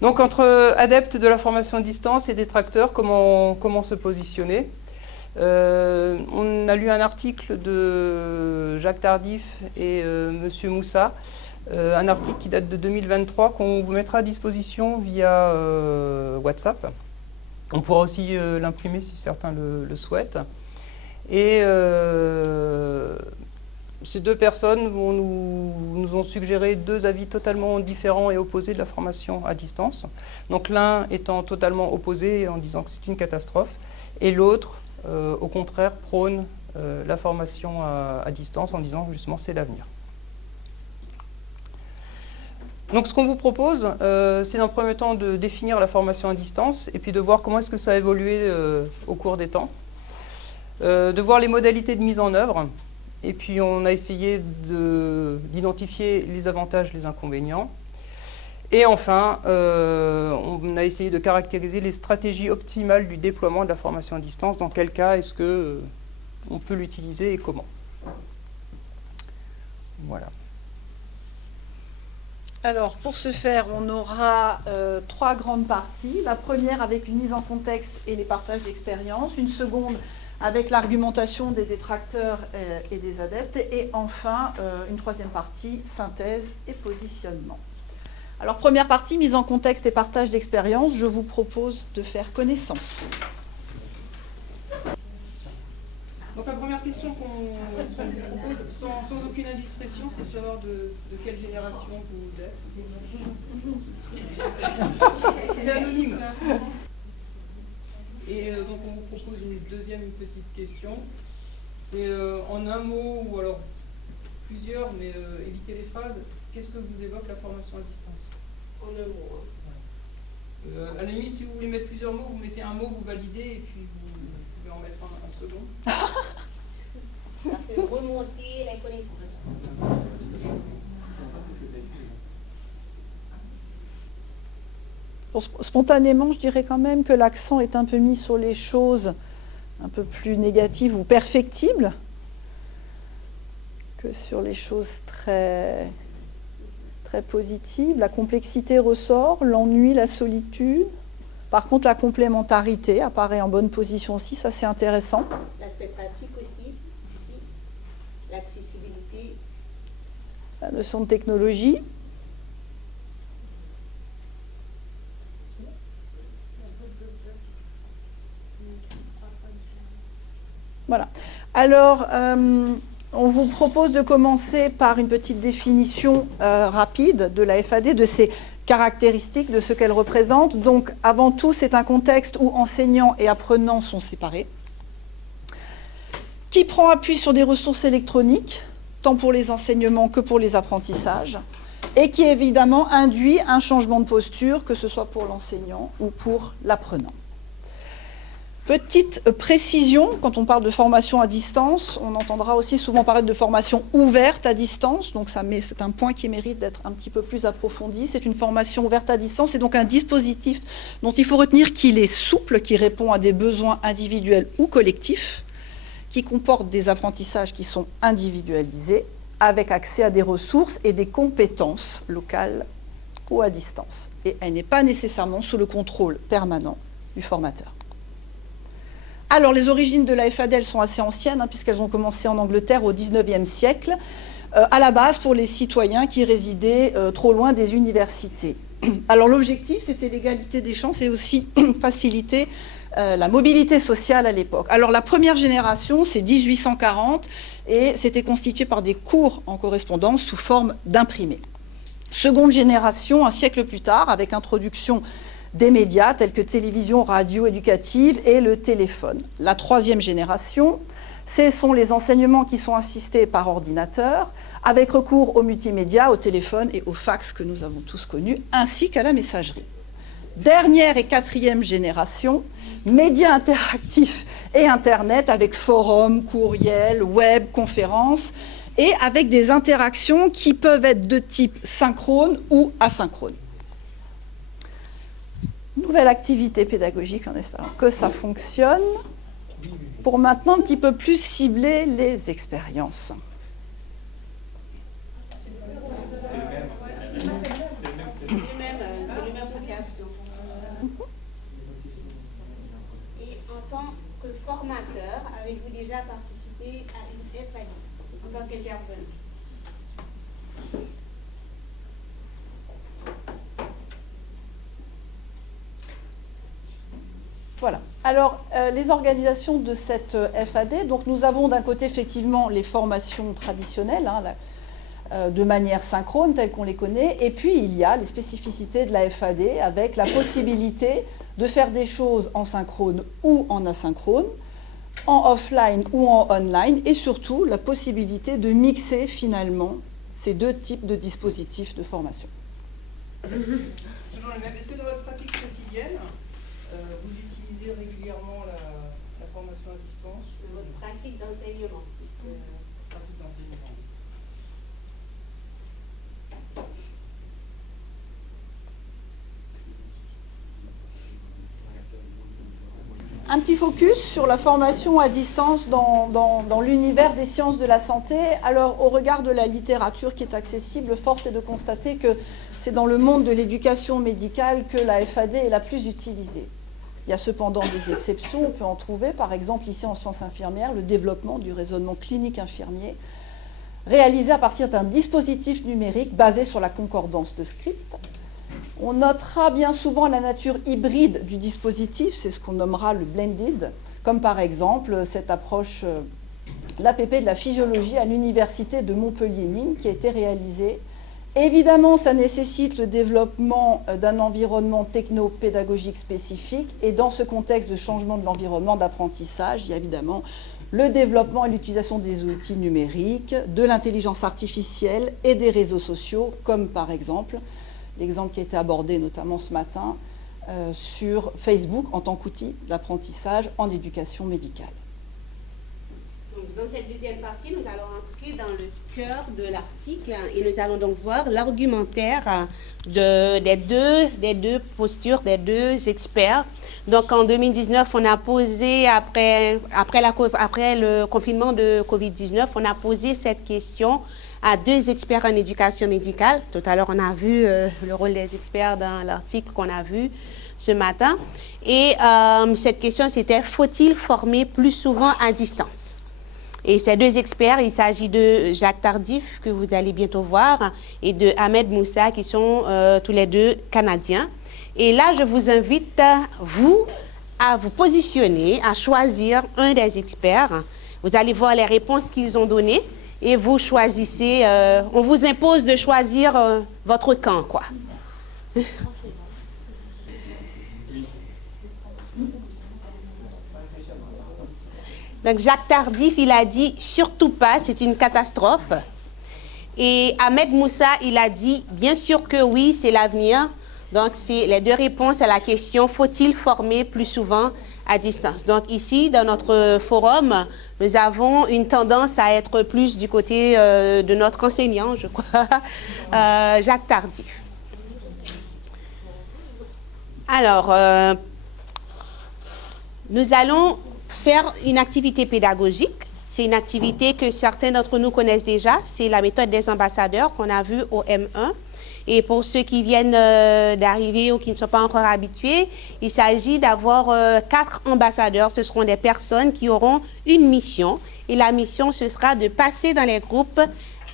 Donc entre adeptes de la formation à distance et détracteurs, comment se positionner? On a lu un article de Jacques Tardif et Monsieur Moussa, un article qui date de 2023 qu'on vous mettra à disposition via WhatsApp. On pourra aussi l'imprimer si certains le souhaitent. Et ces deux personnes nous ont suggéré deux avis totalement différents et opposés de la formation à distance. Donc l'un étant totalement opposé en disant que c'est une catastrophe, et l'autre, au contraire, prône la formation à distance en disant justement c'est l'avenir. Donc ce qu'on vous propose, c'est dans le premier temps de définir la formation à distance et puis de voir comment est-ce que ça a évolué au cours des temps, de voir les modalités de mise en œuvre. Et puis on a essayé d'identifier les avantages, les inconvénients. Et enfin, on a essayé de caractériser les stratégies optimales du déploiement de la formation à distance. Dans quel cas est-ce qu'on peut l'utiliser et comment? Voilà. Alors, pour ce faire, on aura trois grandes parties. La première avec une mise en contexte et les partages d'expériences. Une seconde avec l'argumentation des détracteurs et des adeptes, et enfin une troisième partie, synthèse et positionnement. Alors première partie, mise en contexte et partage d'expérience, je vous propose de faire connaissance. Donc la première question qu'on vous propose, sans aucune indiscrétion, c'est de savoir de quelle génération vous êtes. C'est anonyme. Et donc on vous propose une deuxième petite question. C'est en un mot, ou alors plusieurs, mais évitez les phrases. Qu'est-ce que vous évoque la formation à distance? En un mot. À la limite, si vous voulez mettre plusieurs mots, vous mettez un mot, vous validez, et puis vous pouvez en mettre un second. Ça fait remonter les connaissances. Spontanément, je dirais quand même que l'accent est un peu mis sur les choses un peu plus négatives ou perfectibles que sur les choses très, très positives. La complexité ressort, l'ennui, la solitude. Par contre, la complémentarité apparaît en bonne position aussi, ça c'est intéressant. L'aspect pratique aussi, l'accessibilité. La notion de technologie. Voilà. Alors, on vous propose de commencer par une petite définition rapide de la FAD, de ses caractéristiques, de ce qu'elle représente. Donc, avant tout, c'est un contexte où enseignants et apprenants sont séparés, qui prend appui sur des ressources électroniques, tant pour les enseignements que pour les apprentissages, et qui évidemment induit un changement de posture, que ce soit pour l'enseignant ou pour l'apprenant. Petite précision, quand on parle de formation à distance, on entendra aussi souvent parler de formation ouverte à distance, donc c'est un point qui mérite d'être un petit peu plus approfondi. C'est une formation ouverte à distance, c'est donc un dispositif dont il faut retenir qu'il est souple, qui répond à des besoins individuels ou collectifs, qui comporte des apprentissages qui sont individualisés, avec accès à des ressources et des compétences locales ou à distance. Et elle n'est pas nécessairement sous le contrôle permanent du formateur. Alors, les origines de la FAD, elles sont assez anciennes, puisqu'elles ont commencé en Angleterre au XIXe siècle, à la base pour les citoyens qui résidaient trop loin des universités. Alors, l'objectif, c'était l'égalité des chances et aussi faciliter la mobilité sociale à l'époque. Alors, la première génération, c'est 1840, et c'était constitué par des cours en correspondance sous forme d'imprimés. Seconde génération, un siècle plus tard, avec introduction des médias tels que télévision, radio éducative et le téléphone. La troisième génération, ce sont les enseignements qui sont assistés par ordinateur, avec recours aux multimédias, au téléphone et au fax que nous avons tous connus, ainsi qu'à la messagerie. Dernière et quatrième génération, médias interactifs et Internet avec forums, courriels, web, conférences, et avec des interactions qui peuvent être de type synchrone ou asynchrone. Nouvelle activité pédagogique en espérant que ça fonctionne. Pour maintenant un petit peu plus cibler les expériences. C'est le même vocable. participé à une FAD en tant qu'intervenant? Voilà. Alors, les organisations de cette FAD, donc nous avons d'un côté effectivement les formations traditionnelles, de manière synchrone, telles qu'on les connaît, et puis il y a les spécificités de la FAD avec la possibilité de faire des choses en synchrone ou en asynchrone, en offline ou en online, et surtout la possibilité de mixer finalement ces deux types de dispositifs de formation. Toujours les mêmes. Est-ce que dans votre pratique quotidienne, vous utilisez régulièrement la formation à distance? Votre pratique d'enseignement. Pratique d'enseignement. Un petit focus sur la formation à distance dans l'univers des sciences de la santé. Alors, au regard de la littérature qui est accessible, force est de constater que c'est dans le monde de l'éducation médicale que la FAD est la plus utilisée. Il y a cependant des exceptions, on peut en trouver, par exemple ici en sciences infirmières, le développement du raisonnement clinique infirmier, réalisé à partir d'un dispositif numérique basé sur la concordance de scripts. On notera bien souvent la nature hybride du dispositif, c'est ce qu'on nommera le blended, comme par exemple cette approche, l'APP de la physiologie à l'université de Montpellier-Nîmes qui a été réalisée. Évidemment, ça nécessite le développement d'un environnement techno-pédagogique spécifique et dans ce contexte de changement de l'environnement d'apprentissage, il y a évidemment le développement et l'utilisation des outils numériques, de l'intelligence artificielle et des réseaux sociaux, comme par exemple l'exemple qui a été abordé notamment ce matin sur Facebook en tant qu'outil d'apprentissage en éducation médicale. Donc, dans cette deuxième partie, nous allons entrer dans le cœur de l'article et nous allons donc voir l'argumentaire des deux postures, des deux experts. Donc en 2019, on a posé, après le confinement de Covid-19, on a posé cette question à deux experts en éducation médicale. Tout à l'heure, on a vu le rôle des experts dans l'article qu'on a vu ce matin. Et cette question, c'était « Faut-il former plus souvent à distance ?» Et ces deux experts, il s'agit de Jacques Tardif, que vous allez bientôt voir, et de Ahmed Moussa, qui sont tous les deux Canadiens. Et là, je vous invite, vous, à vous positionner, à choisir un des experts. Vous allez voir les réponses qu'ils ont données. Et vous choisissez, on vous impose de choisir votre camp, quoi. Donc Jacques Tardif, il a dit « surtout pas, c'est une catastrophe ». Et Ahmed Moussa, il a dit « bien sûr que oui, c'est l'avenir ». Donc c'est les deux réponses à la question « faut-il former plus souvent à distance ?» Donc ici, dans notre forum, nous avons une tendance à être plus du côté de notre enseignant, je crois, Jacques Tardif. Alors, nous allons faire une activité pédagogique. C'est une activité que certains d'entre nous connaissent déjà. C'est la méthode des ambassadeurs qu'on a vue au M1. Et pour ceux qui viennent d'arriver ou qui ne sont pas encore habitués, il s'agit d'avoir 4 ambassadeurs. Ce seront des personnes qui auront une mission. Et la mission, ce sera de passer dans les groupes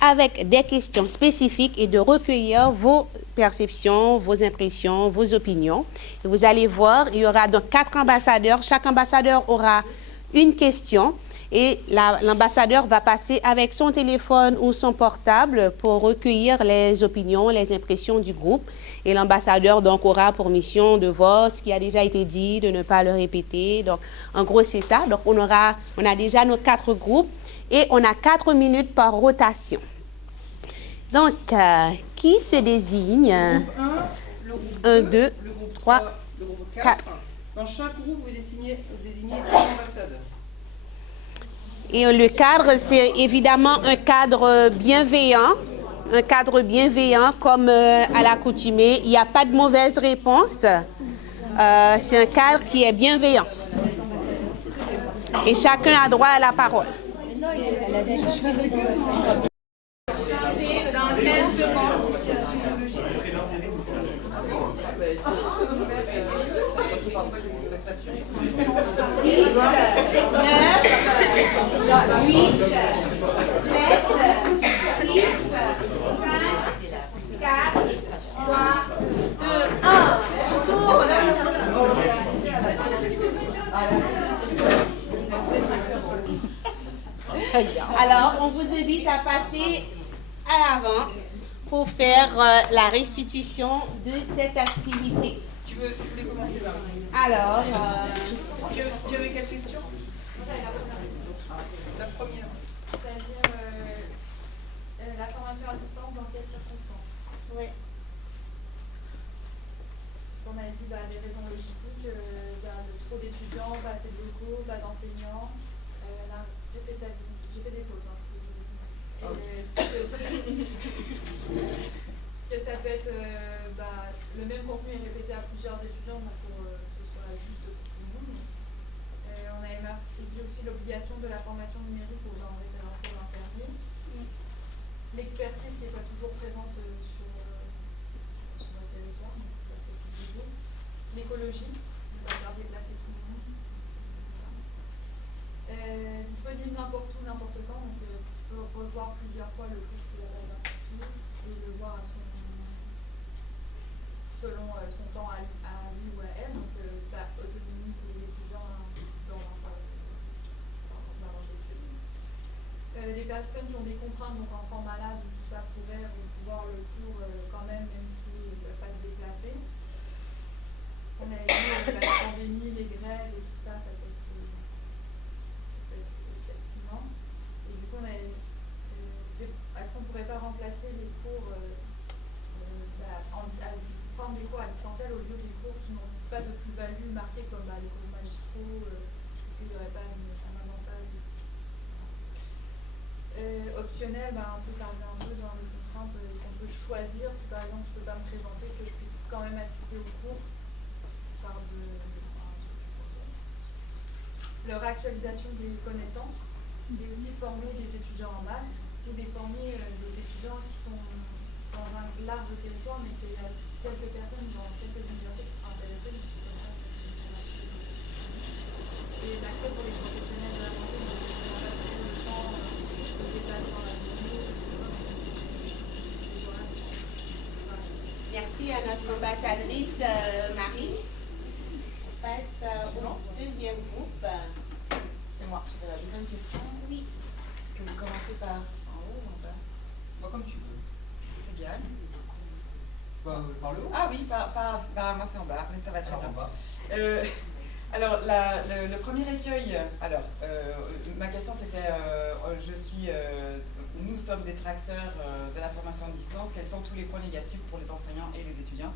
avec des questions spécifiques et de recueillir vos perceptions, vos impressions, vos opinions. Et vous allez voir, il y aura donc 4 ambassadeurs. Chaque ambassadeur aura une question. Et l'ambassadeur va passer avec son téléphone ou son portable pour recueillir les opinions, les impressions du groupe. Et l'ambassadeur donc aura pour mission de voir ce qui a déjà été dit, de ne pas le répéter. Donc en gros c'est ça. Donc on a déjà nos 4 groupes et on a 4 minutes par rotation. Donc qui se désigne? Le groupe 1, le groupe 2, 1, 2, le groupe 3, 3, le groupe 4. 4. Dans chaque groupe, vous désignez 2 ambassadeurs. Et le cadre, c'est évidemment un cadre bienveillant comme à l'accoutumée. Il n'y a pas de mauvaise réponse. C'est un cadre qui est bienveillant. Et chacun a droit à la parole. Très bien. Alors, on vous invite à passer à l'avant pour faire la restitution de cette activité. Tu voulais commencer là? Alors, Tu avais quelle question? La première. C'est-à-dire la formation à distance, dans quelles circonstances? ouais. On a dit des raisons logistiques, trop d'étudiants, pas assez de locaux, pas d'enseignants, j'ai fait des fautes. Hein. Et ça peut aussi que ça peut être le même contenu est répété à plusieurs étudiants donc pour que ce soit juste pour tout le monde. On a dit aussi l'obligation de la formation numérique aux gens référentiels interdits. L'expertise qui n'est pas toujours présente sur le territoire, donc ça peut être utilisé. L'écologie, ne pas faire déplacer tout le monde. Disponible n'importe où, n'importe quand, donc on peut revoir plusieurs fois le cours s'il y a n'importe où et le voir selon son temps à lui ou à elle, donc ça autonomise les étudiants dans leur étude. Les personnes qui ont des contraintes, donc enfants malades, tout ça pourrait pouvoir le cours quand même s'ils ne peuvent pas se déplacer. On a dit la pandémie, les grèves et tout ça, ça peut être effectivement. Et du coup, est-ce qu'on ne pourrait pas remplacer les cours forme des cours à distanciel au lieu des cours qui n'ont pas de plus-value marquée comme les cours magistraux, parce qu'il n'y aurait pas un avantage optionnel, on peut s'arriver un peu dans les contraintes qu'on peut choisir. Si par exemple je ne peux pas me présenter, que je puisse quand même assister au cours par leur actualisation des connaissances et aussi former des étudiants en masse ou former des étudiants qui sont dans un large territoire mais qu'il y a quelques personnes dans quelques universités qui sont intéressées. Et l'accès pour les professionnels de la santé, donc le temps de déplacer dans la journée. Merci à notre ambassadrice Marie. On passe au deuxième groupe. C'est moi, j'avais la deuxième question. Oui. Est-ce que vous commencez par en haut ou en bas? Bon, comme tu veux. C'est égal. Par le haut? Ah oui, moi c'est en bas, mais ça va très bien. En bas. Alors, le premier écueil, ma question c'était, nous sommes détracteurs de la formation à distance, quels sont tous les points négatifs pour les enseignants et les étudiants?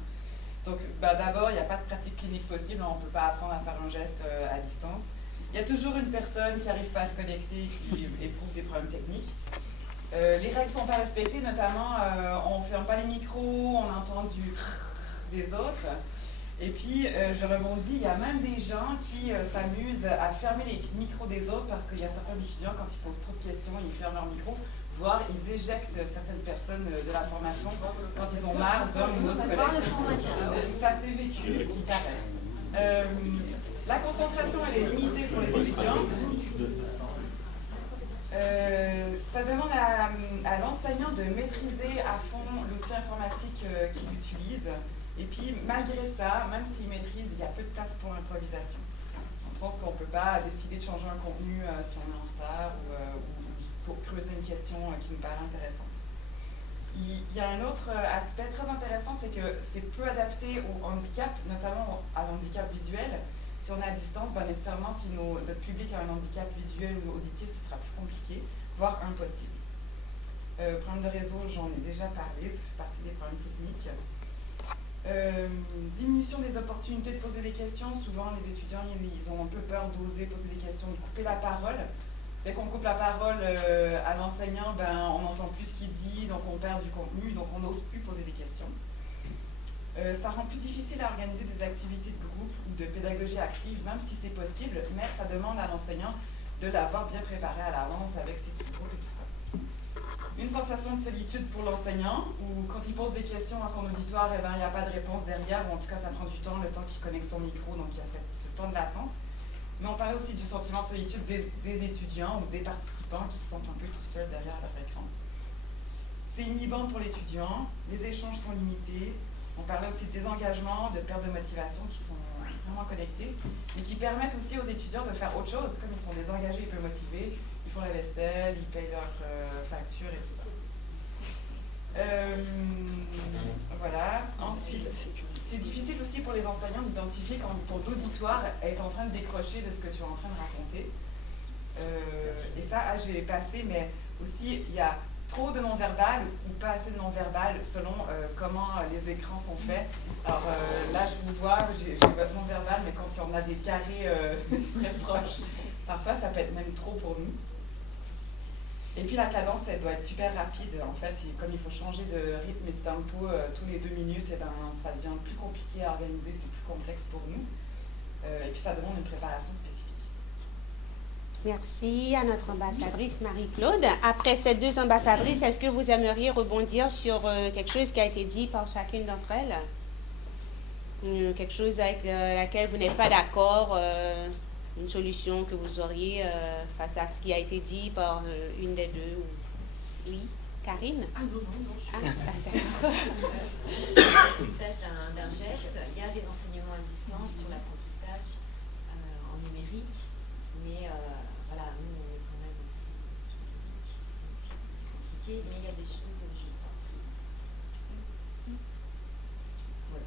Donc d'abord, il n'y a pas de pratique clinique possible, on ne peut pas apprendre à faire un geste à distance. Il y a toujours une personne qui n'arrive pas à se connecter, qui éprouve des problèmes techniques. Les règles ne sont pas respectées, notamment on ne ferme pas les micros, on entend des autres. Et puis, je rebondis, il y a même des gens qui s'amusent à fermer les micros des autres parce qu'il y a certains étudiants, quand ils posent trop de questions, ils ferment leur micro, voire ils éjectent certaines personnes de la formation quand ils ont marre d'un ou autre collègue. Ça s'est vécu, qui paraît. La concentration, elle est limitée pour les étudiants. Ça demande à l'enseignant de maîtriser à fond l'outil informatique qu'il utilise. Et puis, malgré ça, même s'il maîtrise, il y a peu de place pour l'improvisation. Dans le sens qu'on ne peut pas décider de changer un contenu si on est en retard ou pour creuser une question qui nous paraît intéressante. Il y a un autre aspect très intéressant, c'est que c'est peu adapté au handicap, notamment à l'handicap visuel. Si on est à distance, nécessairement, si notre public a un handicap visuel ou auditif, ce sera plus compliqué, voire impossible. Problème de réseau, j'en ai déjà parlé, ça fait partie des problèmes techniques. Diminution des opportunités de poser des questions. Souvent, les étudiants, ils ont un peu peur d'oser poser des questions, de couper la parole. Dès qu'on coupe la parole à l'enseignant, on n'entend plus ce qu'il dit, donc on perd du contenu, donc on n'ose plus poser des questions. Ça rend plus difficile à organiser des activités de groupe ou de pédagogie active, même si c'est possible, mais ça demande à l'enseignant de l'avoir bien préparé à l'avance avec ses sous-groupes et tout ça. Une sensation de solitude pour l'enseignant, où quand il pose des questions à son auditoire, il n'y a pas de réponse derrière, ou en tout cas ça prend du temps, le temps qu'il connecte son micro, donc il y a ce temps de latence. Mais on parlait aussi du sentiment de solitude des étudiants ou des participants qui se sentent un peu tout seuls derrière leur écran. C'est inhibant pour l'étudiant, les échanges sont limités. On parlait aussi des engagements, de perte de motivation qui sont vraiment connectés, mais qui permettent aussi aux étudiants de faire autre chose, comme ils sont désengagés, peu motivés, ils font la vaisselle, ils payent leurs factures et tout ça. Voilà. Ensuite, c'est difficile aussi pour les enseignants d'identifier quand ton auditoire est en train de décrocher de ce que tu es en train de raconter. Et ça, j'ai passé, mais aussi, il y a trop de non-verbal ou pas assez de non-verbal selon comment les écrans sont faits. Alors là, je vous vois, j'ai votre non-verbal, mais quand on a des carrés très proches, parfois ça peut être même trop pour nous. Et puis la cadence, elle doit être super rapide. En fait, comme il faut changer de rythme et de tempo tous les 2 minutes, et ben, ça devient plus compliqué à organiser, c'est plus complexe pour nous. Et puis ça demande une préparation spécifique. Merci à notre ambassadrice Marie-Claude. Après ces 2 ambassadrices, est-ce que vous aimeriez rebondir sur quelque chose qui a été dit par chacune d'entre elles? Quelque chose avec laquelle vous n'êtes pas d'accord, une solution que vous auriez face à ce qui a été dit par une des 2? Oui, Karine? Ah non, d'accord. L'apprentissage d'un geste, il y a des enseignements à distance sur l'apprentissage en numérique, mais voilà, nous on est quand même aussi physique, c'est compliqué, mais il y a des choses, je crois, qui existent. Voilà.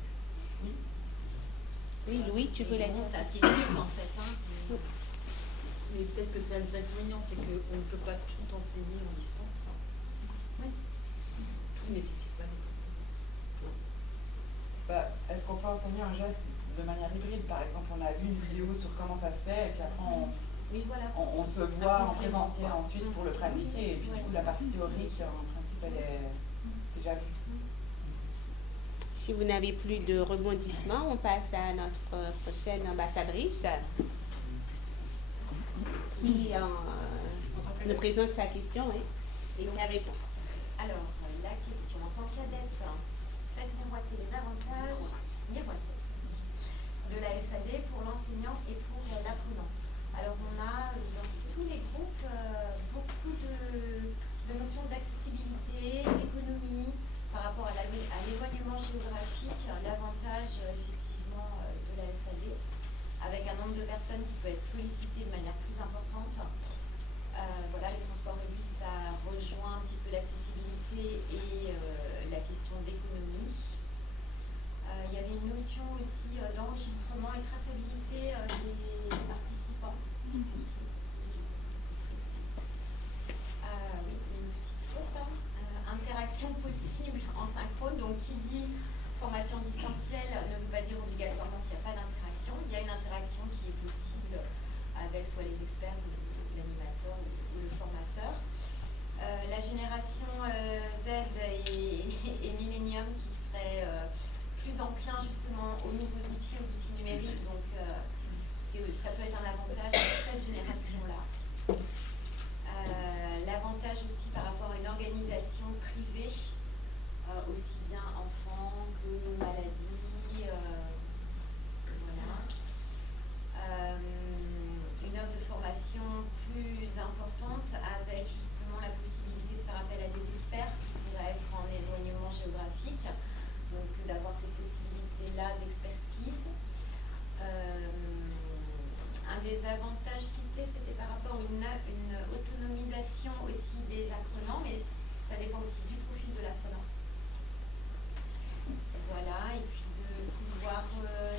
Oui, Louis, tu voulais dire ça c'est vite en fait. Hein, mais peut-être que c'est un des inconvénients, c'est qu'on ne peut pas tout enseigner en distance. Oui. Tout ne nécessite pas d'être Est-ce qu'on peut enseigner un geste de manière hybride? Par exemple, on a vu une vidéo sur comment ça se fait, et puis après on se voit en présentiel ensuite pour le pratiquer, et puis du coup la partie théorique, en principe, elle est déjà vue. Si vous n'avez plus de rebondissement, on passe à notre prochaine ambassadrice qui nous présente sa question et sa réponse. Alors, la question, en tant qu'adepte, faites miroiter les avantages de la FAD pour l'enseignant et pour l'apprenant. Alors, on a dans tous les groupes beaucoup de notions d'accessibilité, d'économie par rapport à l'éloignement géographique, l'avantage effectivement de la FAD, avec un nombre de personnes qui peut être sollicité de manière plus importante. Voilà, les transports réduits, ça rejoint un petit peu l'accessibilité et la question d'économie. Il y avait une notion aussi d'enregistrement et traçabilité des participants. Aussi. Oui, une petite faute. Interaction possible en synchrone. Donc, qui dit formation distancielle ne veut pas dire obligatoirement qu'il n'y a pas d'interaction. Il y a une interaction qui est possible avec soit les experts, l'animateur ou le formateur. La génération Z et Millennium qui serait plus enclin justement aux nouveaux outils, aux outils numériques. Donc, ça peut être un avantage pour cette génération-là. L'avantage aussi par rapport à une organisation privée, aussi bien enfants que maladie, voilà. Une offre de formation plus importante avec justement la possibilité de faire appel à des experts qui pourraient être en éloignement géographique, donc d'avoir ces possibilités-là d'expertise. Un des avantages cités, c'était par rapport à une autonomisation aussi des apprenants, mais ça dépend aussi du profil de l'apprenant. Voilà, et puis de pouvoir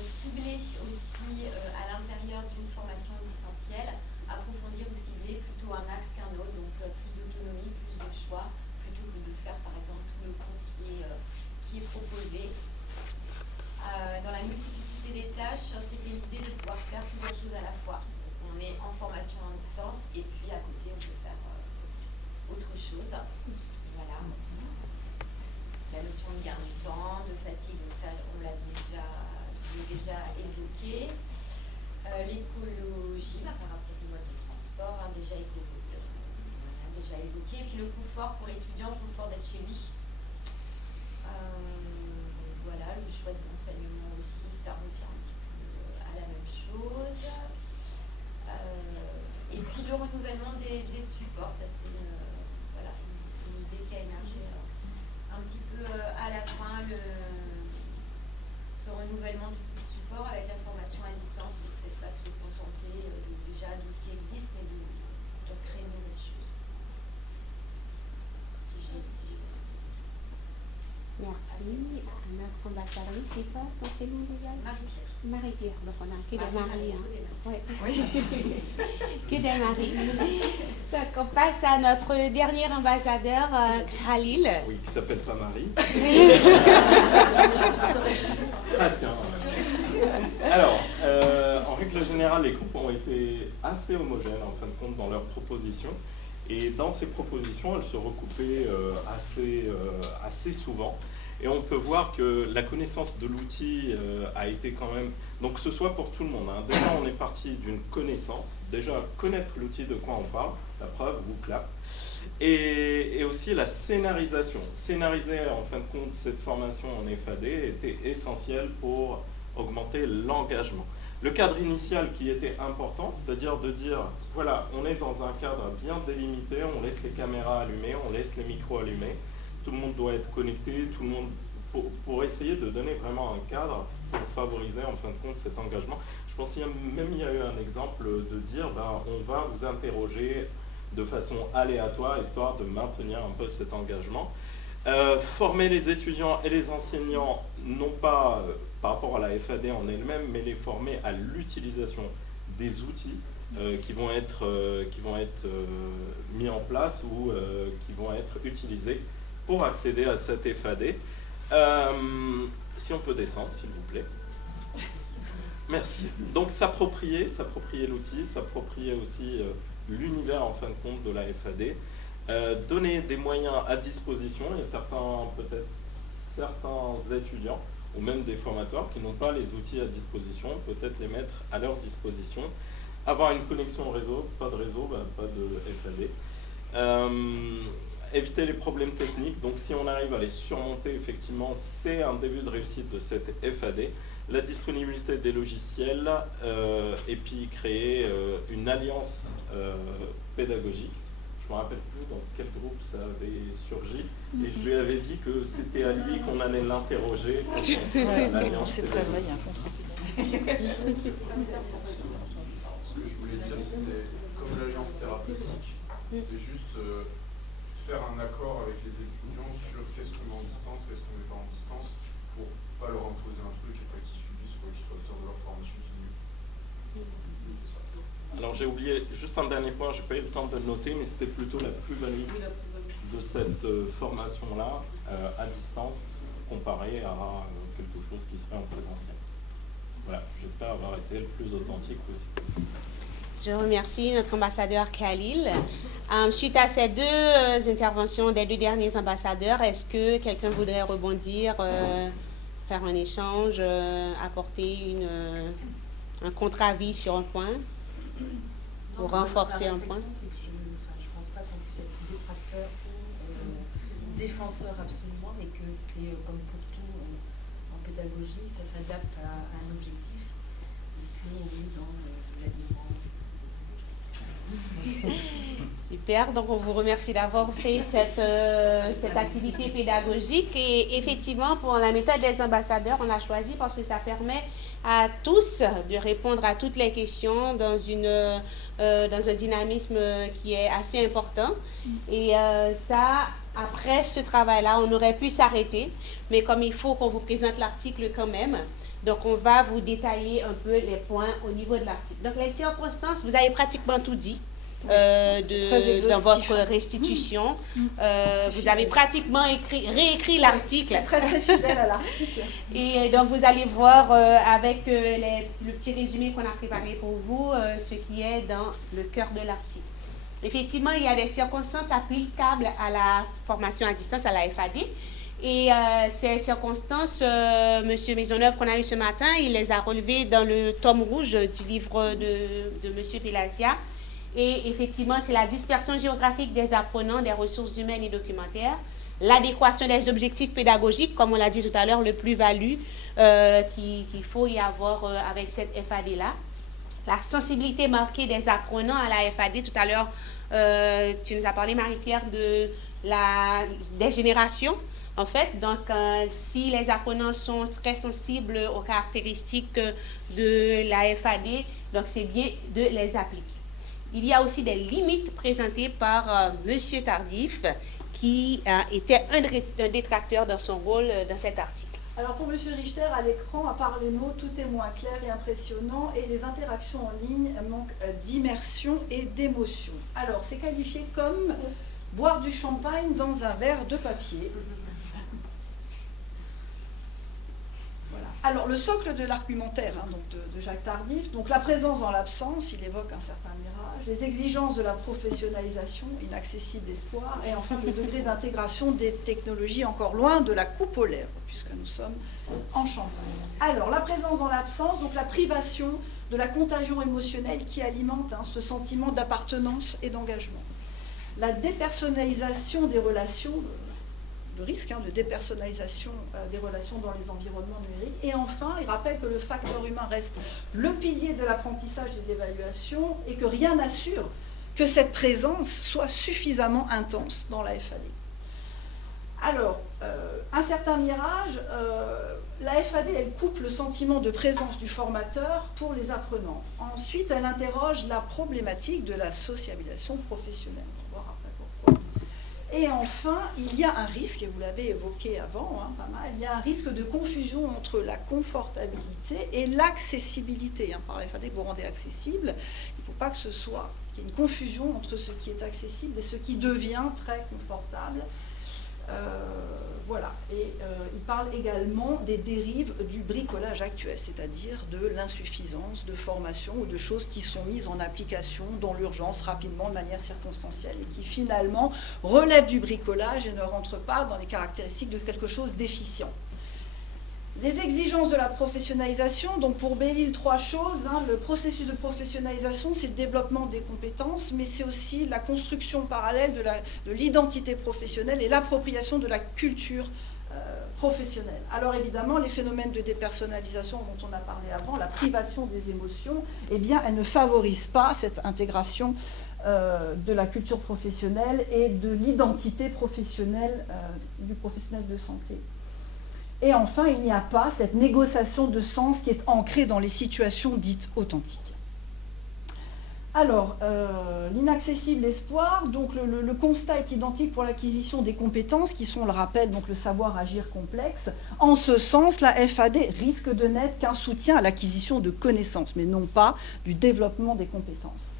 cibler aussi à l'intérieur d'une formation distancielle, approfondir ou cibler plutôt un axe qu'un autre, donc plus d'autonomie, plus de choix, plutôt que de faire par exemple tout le cours qui est proposé. Dans la multiplicité des tâches, c'était l'idée de pouvoir faire plusieurs choses à la fois. On est en formation en distance et puis à côté on peut faire autre chose. Voilà. La notion de gain du temps, de fatigue, donc ça on l'a déjà évoqué. L'écologie, par rapport au mode de transport, déjà écologique. Voilà, déjà évoqué. Et puis le confort pour l'étudiant, le confort d'être chez lui. Voilà, le choix des enseignements aussi, ça revient un petit peu à la même chose. Et puis le renouvellement des supports, ça c'est voilà, une idée qui a émergé un petit peu à la fin, ce renouvellement du support avec la formation à distance, pour ne pas se contenter déjà de ce qui existe, mais de créer de nouvelles choses. Si j'ai été... Merci à notre ambassadrice. C'est quoi ton prénom déjà? Marie-Pierre. Marie-Pierre. Donc on a que des maris. Hein. Ouais. Oui. Que des maris. Donc on passe à notre dernier ambassadeur, Khalil. Oui, qui s'appelle pas Marie. Ah, tiens. Alors, en règle générale, les groupes ont été assez homogènes en fin de compte dans leurs propositions. Et dans ces propositions, elles se recoupaient assez souvent. Et on peut voir que la connaissance de l'outil a été quand même... Donc que ce soit pour tout le monde. Hein. Déjà, on est parti d'une connaissance. Déjà, connaître l'outil de quoi on parle. La preuve, vous clap. Et aussi la scénarisation. Scénariser, en fin de compte, cette formation en FAD était essentiel pour augmenter l'engagement. Le cadre initial qui était important, c'est-à-dire de dire, voilà, on est dans un cadre bien délimité, on laisse les caméras allumées, on laisse les micros allumés, tout le monde doit être connecté, tout le monde, pour essayer de donner vraiment un cadre pour favoriser en fin de compte cet engagement. Je pense qu'il y a eu un exemple de dire, ben, on va vous interroger de façon aléatoire, histoire de maintenir un peu cet engagement. Former les étudiants et les enseignants, non pas par rapport à la FAD en elle-même, mais les former à l'utilisation des outils qui vont être mis en place ou qui vont être utilisés pour accéder à cette FAD. Si on peut descendre, s'il vous plaît. Merci. Donc s'approprier l'outil, s'approprier aussi l'univers en fin de compte de la FAD. Donner des moyens à disposition, et certains étudiants ou même des formateurs qui n'ont pas les outils à disposition, peut-être les mettre à leur disposition. Avoir une connexion au réseau, pas de réseau, pas de FAD. Éviter les problèmes techniques, donc si on arrive à les surmonter, effectivement, c'est un début de réussite de cette FAD. La disponibilité des logiciels et puis créer une alliance pédagogique. Je ne me rappelle plus dans quel groupe ça avait surgi, et je lui avais dit que c'était à lui qu'on allait l'interroger. C'est très vrai, il y a un contrat. Ce que je voulais dire, c'était comme l'alliance thérapeutique, c'est juste faire un accord avec les étudiants sur qu'est-ce qu'on met en distance, qu'est-ce qu'on met pas en distance, pour pas leur imposer un truc et pas qu'ils subissent ou qu'ils soient auteurs de leur formation. Alors j'ai oublié juste un dernier point, je n'ai pas eu le temps de le noter, mais c'était plutôt la plus-value de cette formation-là à distance comparée à quelque chose qui serait en présentiel. Voilà, j'espère avoir été le plus authentique possible. Je remercie notre ambassadeur Khalil. Suite à ces deux interventions des deux derniers ambassadeurs, est-ce que quelqu'un voudrait rebondir, faire un échange, apporter un contre-avis sur un point? Pour renforcer un point. Je ne pense pas qu'on puisse être détracteur ou défenseur absolument, mais que c'est comme pour tout en pédagogie, ça s'adapte à un objectif. Et puis on est dans l'alignement. Super, donc on vous remercie d'avoir fait cette activité pédagogique. Et effectivement, pour la méthode des ambassadeurs, on a choisi parce que ça permet à tous de répondre à toutes les questions dans un dynamisme qui est assez important. Et ça, après ce travail-là, on aurait pu s'arrêter, mais comme il faut qu'on vous présente l'article quand même, donc on va vous détailler un peu les points au niveau de l'article. Donc les circonstances, vous avez pratiquement tout dit. Dans votre restitution. Vous avez pratiquement réécrit l'article. Très fidèle à l'article. Et donc, vous allez voir avec le petit résumé qu'on a préparé pour vous, ce qui est dans le cœur de l'article. Effectivement, il y a des circonstances applicables à la formation à distance, à la FAD. Et ces circonstances, M. Maisonneuve, qu'on a eu ce matin, il les a relevées dans le tome rouge du livre de M. Pélasia. Et effectivement, c'est la dispersion géographique des apprenants, des ressources humaines et documentaires, l'adéquation des objectifs pédagogiques, comme on l'a dit tout à l'heure, le plus-value qu'il faut y avoir avec cette FAD-là, la sensibilité marquée des apprenants à la FAD. Tout à l'heure, tu nous as parlé, Marie-Pierre, des générations. En fait, donc, si les apprenants sont très sensibles aux caractéristiques de la FAD, donc c'est bien de les appliquer. Il y a aussi des limites présentées par M. Tardif, qui était un détracteur dans son rôle dans cet article. Alors pour M. Richter, à l'écran, à part les mots, tout est moins clair et impressionnant et les interactions en ligne manquent d'immersion et d'émotion. Alors c'est qualifié comme boire du champagne dans un verre de papier. Voilà. Alors le socle de l'argumentaire donc de Jacques Tardif, donc la présence dans l'absence, il évoque un certain mirage, les exigences de la professionnalisation, inaccessible espoir, et enfin le degré d'intégration des technologies encore loin de la coupe aux lèvres, puisque nous sommes en Champagne. Alors la présence dans l'absence, donc la privation de la contagion émotionnelle qui alimente ce sentiment d'appartenance et d'engagement. La dépersonnalisation des relations, le risque de dépersonnalisation des relations dans les environnements numériques. Et enfin, il rappelle que le facteur humain reste le pilier de l'apprentissage et de l'évaluation et que rien n'assure que cette présence soit suffisamment intense dans la FAD. Alors, un certain mirage, la FAD, elle coupe le sentiment de présence du formateur pour les apprenants. Ensuite, elle interroge la problématique de la sociabilisation professionnelle. On va voir après pourquoi. Et enfin, il y a un risque, et vous l'avez évoqué avant, pas mal, il y a un risque de confusion entre la confortabilité et l'accessibilité. Par la FAD, vous rendez accessible, il ne faut pas que ce soit qu'il y ait une confusion entre ce qui est accessible et ce qui devient très confortable. Voilà. Et il parle également des dérives du bricolage actuel, c'est-à-dire de l'insuffisance de formation ou de choses qui sont mises en application dans l'urgence, rapidement, de manière circonstancielle, et qui finalement relèvent du bricolage et ne rentrent pas dans les caractéristiques de quelque chose d'efficient. Les exigences de la professionnalisation, donc pour Bellil, trois choses. Le processus de professionnalisation, c'est le développement des compétences, mais c'est aussi la construction parallèle de l'identité professionnelle et l'appropriation de la culture professionnelle. Alors évidemment, les phénomènes de dépersonnalisation dont on a parlé avant, la privation des émotions, eh bien, elle ne favorise pas cette intégration de la culture professionnelle et de l'identité professionnelle du professionnel de santé. Et enfin, il n'y a pas cette négociation de sens qui est ancrée dans les situations dites authentiques. Alors, l'inaccessible espoir, donc le constat est identique pour l'acquisition des compétences qui sont, on le rappelle, donc le savoir agir complexe. En ce sens, la FAD risque de n'être qu'un soutien à l'acquisition de connaissances, mais non pas du développement des compétences.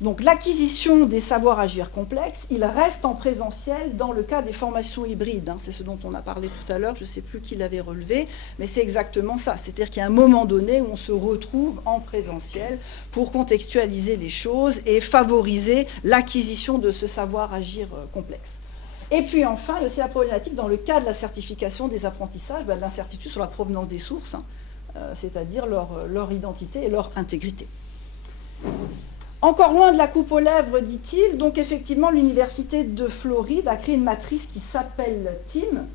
Donc l'acquisition des savoirs agir complexes, il reste en présentiel dans le cas des formations hybrides. C'est ce dont on a parlé tout à l'heure, je ne sais plus qui l'avait relevé, mais c'est exactement ça. C'est-à-dire qu'il y a un moment donné où on se retrouve en présentiel pour contextualiser les choses et favoriser l'acquisition de ce savoir agir complexe. Et puis enfin, il y a aussi la problématique dans le cas de la certification des apprentissages, de l'incertitude sur la provenance des sources, c'est-à-dire leur identité et leur intégrité. Encore loin de la coupe aux lèvres, dit-il, donc effectivement l'université de Floride a créé une matrice qui s'appelle TIM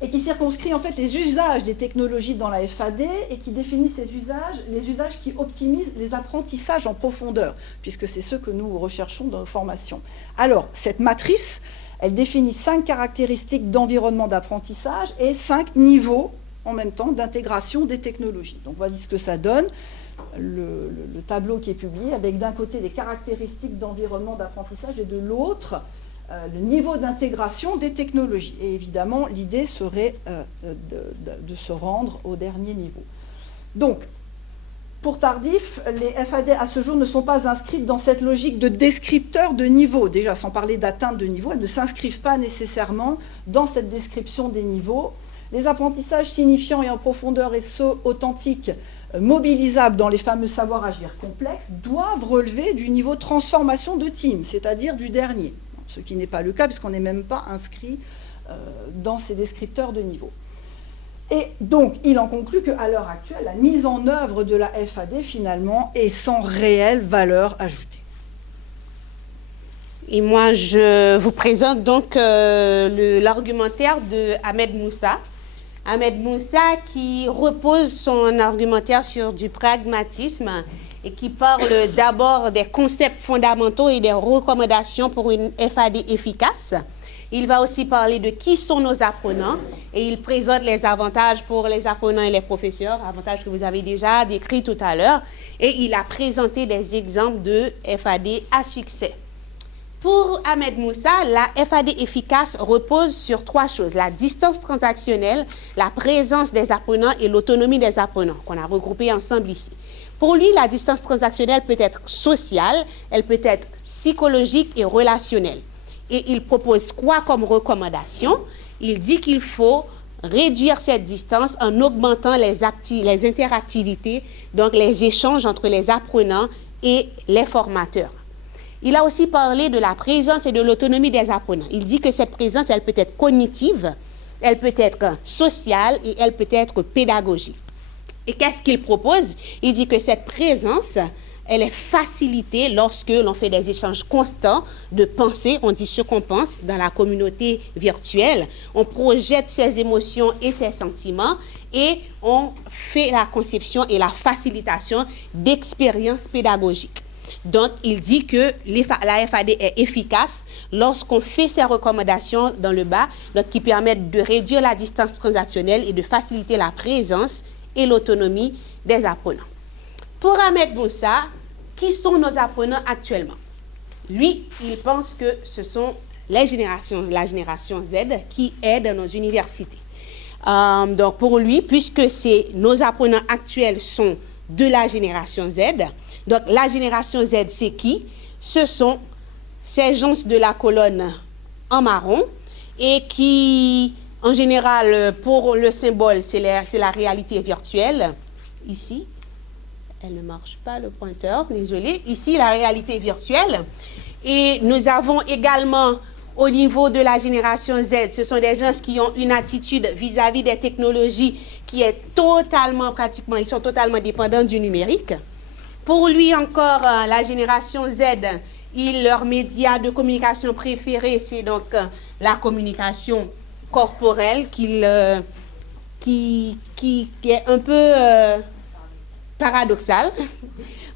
et qui circonscrit en fait les usages des technologies dans la FAD et qui définit ces usages, les usages qui optimisent les apprentissages en profondeur, puisque c'est ce que nous recherchons dans nos formations. Alors, cette matrice, elle définit 5 caractéristiques d'environnement d'apprentissage et 5 niveaux en même temps d'intégration des technologies. Donc voici ce que ça donne. Le tableau qui est publié avec d'un côté les caractéristiques d'environnement d'apprentissage et de l'autre le niveau d'intégration des technologies. Et évidemment, l'idée serait de se rendre au dernier niveau. Donc, pour Tardif, les FAD à ce jour ne sont pas inscrites dans cette logique de descripteur de niveau. Déjà, sans parler d'atteinte de niveau, elles ne s'inscrivent pas nécessairement dans cette description des niveaux. Les apprentissages signifiants et en profondeur et ceux authentiques mobilisables dans les fameux savoirs agir complexes doivent relever du niveau de transformation de TIM, c'est-à-dire du dernier, ce qui n'est pas le cas puisqu'on n'est même pas inscrit dans ces descripteurs de niveau. Et donc, il en conclut qu'à l'heure actuelle, la mise en œuvre de la FAD, finalement, est sans réelle valeur ajoutée. Et moi, je vous présente donc l'argumentaire de Ahmed Moussa. Ahmed Moussa qui repose son argumentaire sur du pragmatisme et qui parle d'abord des concepts fondamentaux et des recommandations pour une FAD efficace. Il va aussi parler de qui sont nos apprenants et il présente les avantages pour les apprenants et les professeurs, avantages que vous avez déjà décrits tout à l'heure, et il a présenté des exemples de FAD à succès. Pour Ahmed Moussa, la FAD efficace repose sur 3 choses: la distance transactionnelle, la présence des apprenants et l'autonomie des apprenants, qu'on a regroupés ensemble ici. Pour lui, la distance transactionnelle peut être sociale, elle peut être psychologique et relationnelle. Et il propose quoi comme recommandation? Il dit qu'il faut réduire cette distance en augmentant les interactivités, donc les échanges entre les apprenants et les formateurs. Il a aussi parlé de la présence et de l'autonomie des apprenants. Il dit que cette présence, elle peut être cognitive, elle peut être sociale et elle peut être pédagogique. Et qu'est-ce qu'il propose? Il dit que cette présence, elle est facilitée lorsque l'on fait des échanges constants de pensée, on dit ce qu'on pense dans la communauté virtuelle, on projette ses émotions et ses sentiments et on fait la conception et la facilitation d'expériences pédagogiques. Donc, il dit que la FAD est efficace lorsqu'on fait ces recommandations dans le bas, donc qui permettent de réduire la distance transactionnelle et de faciliter la présence et l'autonomie des apprenants. Pour Ahmed Moussa, qui sont nos apprenants actuellement? Lui, il pense que ce sont la génération Z qui aide nos universités. Donc pour lui, puisque nos apprenants actuels sont de la génération Z, donc la génération Z, c'est qui? Ce sont ces gens de la colonne en marron et qui, en général, pour le symbole, c'est la réalité virtuelle. Ici, elle ne marche pas, le pointeur, désolé. Ici, la réalité virtuelle. Et nous avons également, au niveau de la génération Z, ce sont des gens qui ont une attitude vis-à-vis des technologies qui est pratiquement, ils sont totalement dépendants du numérique. Pour lui encore, la génération Z, leur média de communication préféré, c'est donc la communication corporelle qui est un peu paradoxale.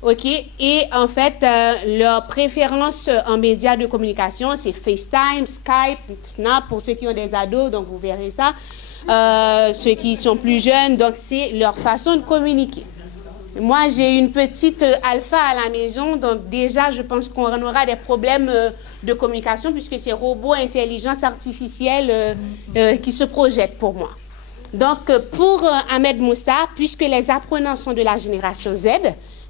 OK? Et en fait, leur préférence en médias de communication, c'est FaceTime, Skype, Snap, pour ceux qui ont des ados, donc vous verrez ça. Ceux qui sont plus jeunes, donc c'est leur façon de communiquer. Moi, j'ai une petite alpha à la maison, donc déjà, je pense qu'on aura des problèmes de communication puisque c'est robots, intelligence artificielle qui se projettent pour moi. Donc, pour Ahmed Moussa, puisque les apprenants sont de la génération Z,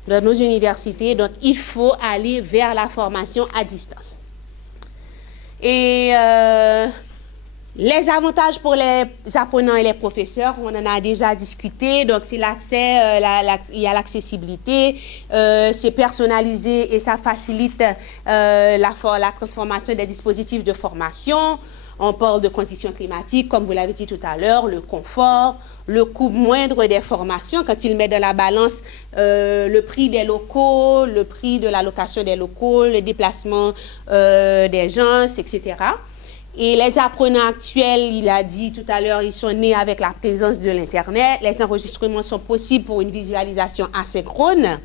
dans nos universités, donc il faut aller vers la formation à distance. Et les avantages pour les apprenants et les professeurs, on en a déjà discuté, donc c'est l'accès, il y a l'accessibilité, c'est personnalisé et ça facilite la transformation des dispositifs de formation. On parle de conditions climatiques, comme vous l'avez dit tout à l'heure, le confort, le coût moindre des formations, quand il met dans la balance le prix des locaux, le prix de la location des locaux, le déplacement des gens, etc. Et les apprenants actuels, il a dit tout à l'heure, ils sont nés avec la présence de l'Internet. Les enregistrements sont possibles pour une visualisation asynchrone.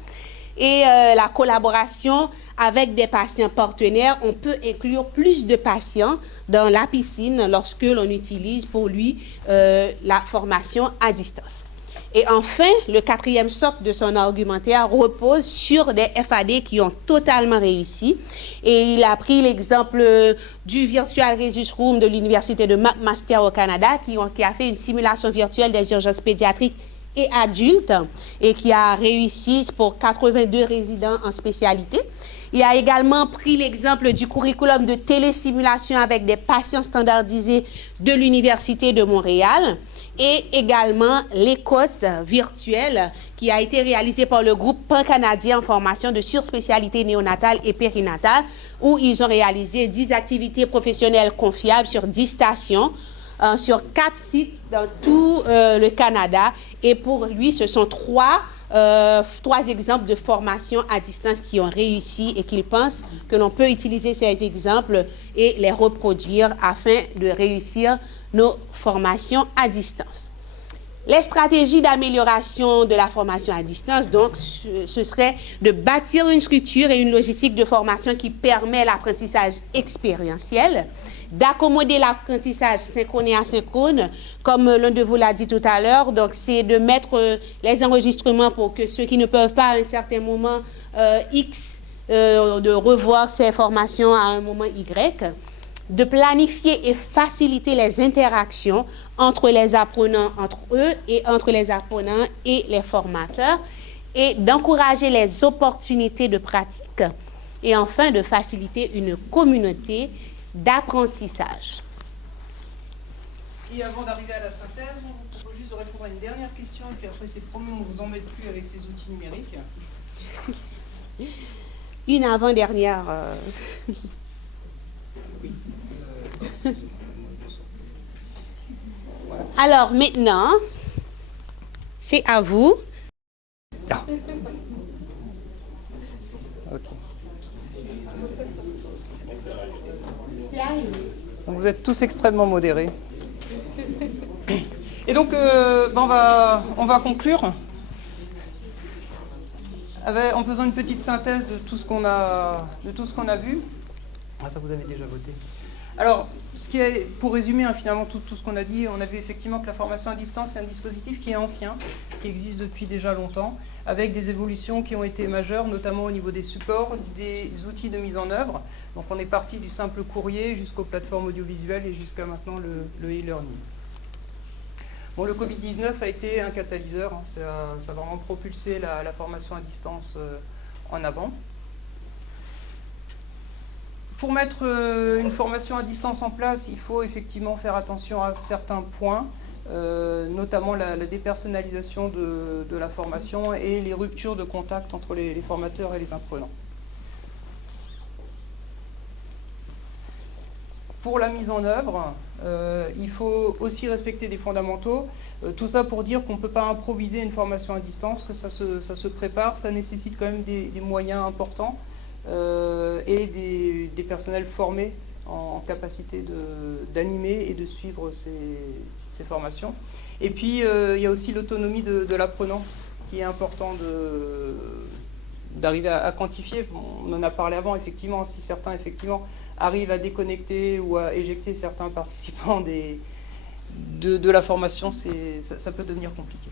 Et la collaboration avec des patients partenaires, on peut inclure plus de patients dans la piscine lorsque l'on utilise pour lui la formation à distance. Et enfin, le 4e socle de son argumentaire repose sur des FAD qui ont totalement réussi. Et il a pris l'exemple du Virtual Resus Room de l'Université de McMaster au Canada qui a fait une simulation virtuelle des urgences pédiatriques et adultes et qui a réussi pour 82 résidents en spécialité. Il a également pris l'exemple du curriculum de télésimulation avec des patients standardisés de l'Université de Montréal et également l'ECOS virtuelle qui a été réalisé par le groupe pan-canadien en formation de surspécialité néonatale et périnatale où ils ont réalisé 10 activités professionnelles confiables sur 10 stations sur 4 sites dans tout le Canada. Et pour lui, ce sont 3 3 exemples de formations à distance qui ont réussi et qu'ils pensent que l'on peut utiliser ces exemples et les reproduire afin de réussir nos formations à distance. Les stratégies d'amélioration de la formation à distance, donc, ce serait de bâtir une structure et une logistique de formation qui permet l'apprentissage expérientiel, d'accommoder l'apprentissage synchrone et asynchrone, comme l'un de vous l'a dit tout à l'heure. Donc, c'est de mettre les enregistrements pour que ceux qui ne peuvent pas à un certain moment X, de revoir ces formations à un moment Y, de planifier et faciliter les interactions entre les apprenants, entre eux et entre les apprenants et les formateurs, et d'encourager les opportunités de pratique, et enfin de faciliter une communauté d'apprentissage. Et avant d'arriver à la synthèse, on vous propose juste de répondre à une dernière question, et puis après c'est promis, on ne vous embête plus avec ces outils numériques. Une avant-dernière. Oui. Alors maintenant, c'est à vous. Ah. Ok. Donc vous êtes tous extrêmement modérés. Et donc, on va conclure en faisant une petite synthèse de tout ce qu'on a vu. Ah, ça vous avez déjà voté. Alors, pour résumer finalement tout ce qu'on a dit, on a vu effectivement que la formation à distance, c'est un dispositif qui est ancien, qui existe depuis déjà longtemps, avec des évolutions qui ont été majeures, notamment au niveau des supports, des outils de mise en œuvre. Donc on est parti du simple courrier jusqu'aux plateformes audiovisuelles et jusqu'à maintenant le e-learning. Bon, le Covid-19 a été un catalyseur, hein, ça a vraiment propulsé la formation à distance en avant. Pour mettre une formation à distance en place, il faut effectivement faire attention à certains points, notamment la dépersonnalisation de la formation et les ruptures de contact entre les formateurs et les apprenants. Pour la mise en œuvre, il faut aussi respecter des fondamentaux. Tout ça pour dire qu'on ne peut pas improviser une formation à distance, que ça se prépare, ça nécessite quand même des moyens importants. Et des personnels formés en capacité d'animer et de suivre ces formations. Et puis, il y a aussi l'autonomie de l'apprenant qui est important d'arriver à quantifier. On en a parlé avant, effectivement, si certains arrivent à déconnecter ou à éjecter certains participants de la formation, ça peut devenir compliqué.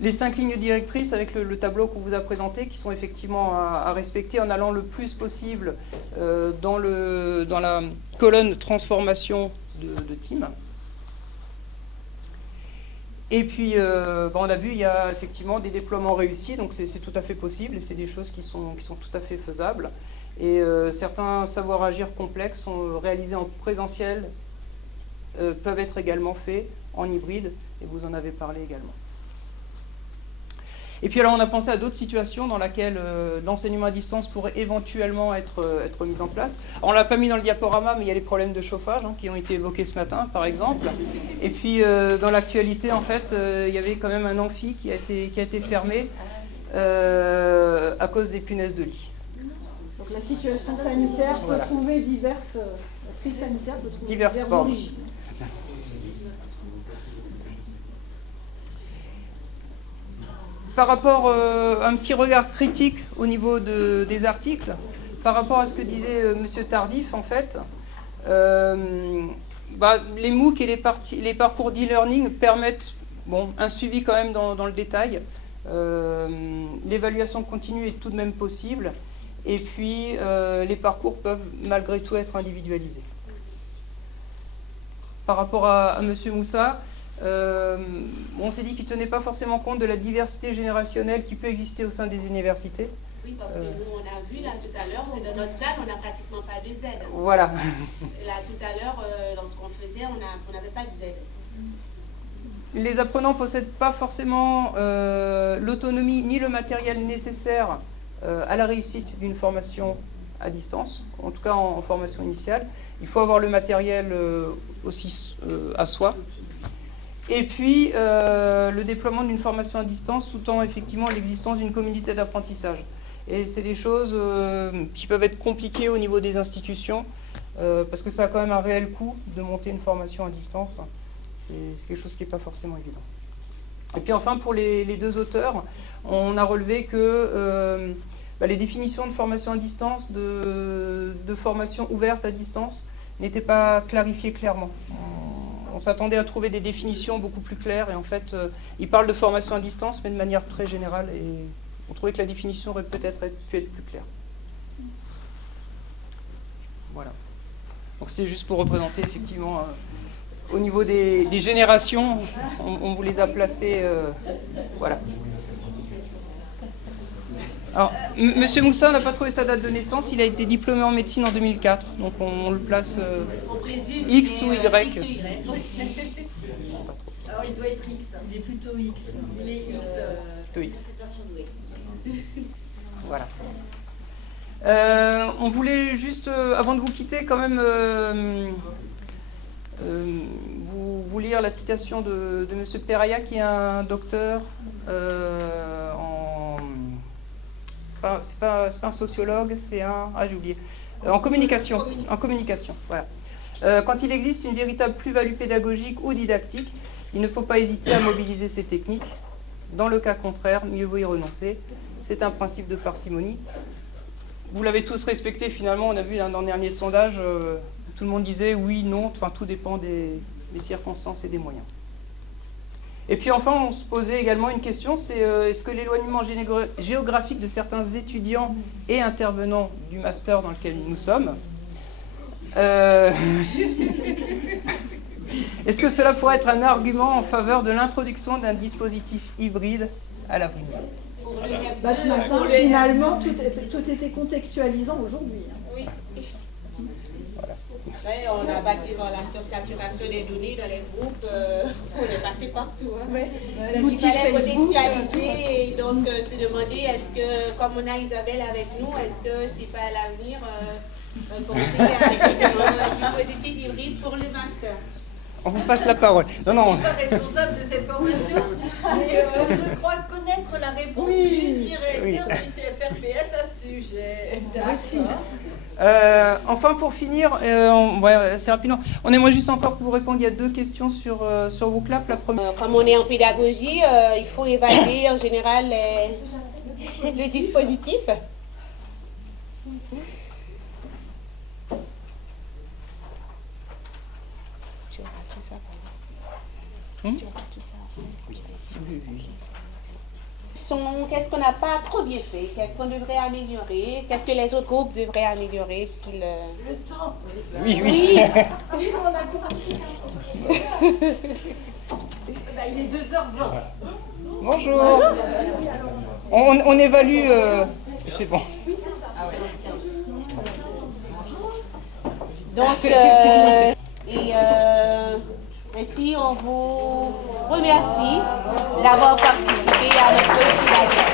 Les 5 lignes directrices avec le tableau qu'on vous a présenté, qui sont effectivement à respecter en allant le plus possible dans la colonne transformation de team. Et puis, on a vu, il y a effectivement des déploiements réussis, donc c'est tout à fait possible et c'est des choses qui sont tout à fait faisables. Et certains savoir-agir complexes sont réalisés en présentiel, peuvent être également faits en hybride, et vous en avez parlé également. Et puis alors on a pensé à d'autres situations dans lesquelles l'enseignement à distance pourrait éventuellement être mis en place. Alors, on ne l'a pas mis dans le diaporama, mais il y a les problèmes de chauffage qui ont été évoqués ce matin, par exemple. Et puis dans l'actualité, en fait, il y avait quand même un amphi qui a été fermé à cause des punaises de lit. Donc la situation sanitaire peut trouver diverses... La crise sanitaire peut trouver diverses origines. Par rapport à un petit regard critique au niveau des articles, par rapport à ce que disait M. Tardif, en fait, les MOOC et les parcours d'e-learning permettent un suivi quand même dans le détail. L'évaluation continue est tout de même possible. Et puis, les parcours peuvent malgré tout être individualisés. Par rapport à M. Moussa, on s'est dit qu'il ne tenait pas forcément compte de la diversité générationnelle qui peut exister au sein des universités. Oui, parce que nous, on a vu là tout à l'heure que dans notre salle, on n'a pratiquement pas de Z. Voilà. Là, tout à l'heure, dans ce qu'on faisait, on n'avait pas de Z. Les apprenants ne possèdent pas forcément l'autonomie ni le matériel nécessaire à la réussite d'une formation à distance, en tout cas en formation initiale. Il faut avoir le matériel aussi à soi. Et puis, le déploiement d'une formation à distance sous-tend effectivement l'existence d'une communauté d'apprentissage. Et c'est des choses qui peuvent être compliquées au niveau des institutions, parce que ça a quand même un réel coût de monter une formation à distance. C'est quelque chose qui n'est pas forcément évident. Et puis enfin, pour les deux auteurs, on a relevé que les définitions de formation à distance, de formation ouverte à distance, n'étaient pas clarifiées clairement. On s'attendait à trouver des définitions beaucoup plus claires, et en fait, ils parlent de formation à distance, mais de manière très générale, et on trouvait que la définition aurait peut-être pu être plus claire. Voilà. Donc c'est juste pour représenter effectivement, au niveau des générations, on vous les a placées, voilà. Alors, Monsieur Moussa n'a pas trouvé sa date de naissance, il a été diplômé en médecine en 2004, donc on le place X ou Y. Alors il doit être X, il est plutôt X. Il est X. Plutôt X. Voilà. On voulait juste, avant de vous quitter, quand même vous lire la citation de M. Peraya, qui est un docteur c'est pas un sociologue, c'est un... Ah, j'ai oublié. En communication. En communication, voilà. Quand il existe une véritable plus-value pédagogique ou didactique, il ne faut pas hésiter à mobiliser ces techniques. Dans le cas contraire, mieux vaut y renoncer. C'est un principe de parcimonie. Vous l'avez tous respecté finalement, on a vu dans le dernier sondage, tout le monde disait oui, non, enfin tout dépend des circonstances et des moyens. Et puis enfin, on se posait également une question, c'est est-ce que l'éloignement géographique de certains étudiants et intervenants du master dans lequel nous sommes, est-ce que cela pourrait être un argument en faveur de l'introduction d'un dispositif hybride à l'avenir? Ce matin, finalement, tout était contextualisant aujourd'hui. Oui. Ouais, on a passé par la sursaturation des données dans les groupes, on est passé partout. Hein. Ouais. Donc, il fallait contextualiser et donc se demander est-ce que, comme on a Isabelle avec nous, est-ce que c'est pas à l'avenir penser à un dispositif hybride pour le master? On vous passe la parole. Je ne suis pas responsable de cette formation, mais je crois connaître la réponse du directeur du CFRPS à ce sujet. D'accord. Enfin, pour finir, assez rapidement, on aimerait juste encore que vous répondiez à deux questions sur WooClap. La première. Comme on est en pédagogie, il faut évaluer en général le dispositif. Qu'est-ce qu'on n'a pas trop bien fait? Qu'est-ce qu'on devrait améliorer? Qu'est-ce que les autres groupes devraient améliorer si Le temps. Oui. On a compris. Il est 2h20. Bonjour. On évalue... C'est bon. Donc, ainsi, on vous remercie d'avoir participé à notre évaluation.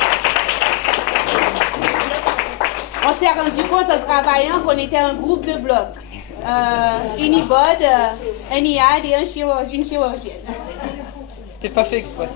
On s'est rendu compte en travaillant qu'on était un groupe de blocs. Une IBOD, un IAD et une chirurgienne. C'était pas fait exprès.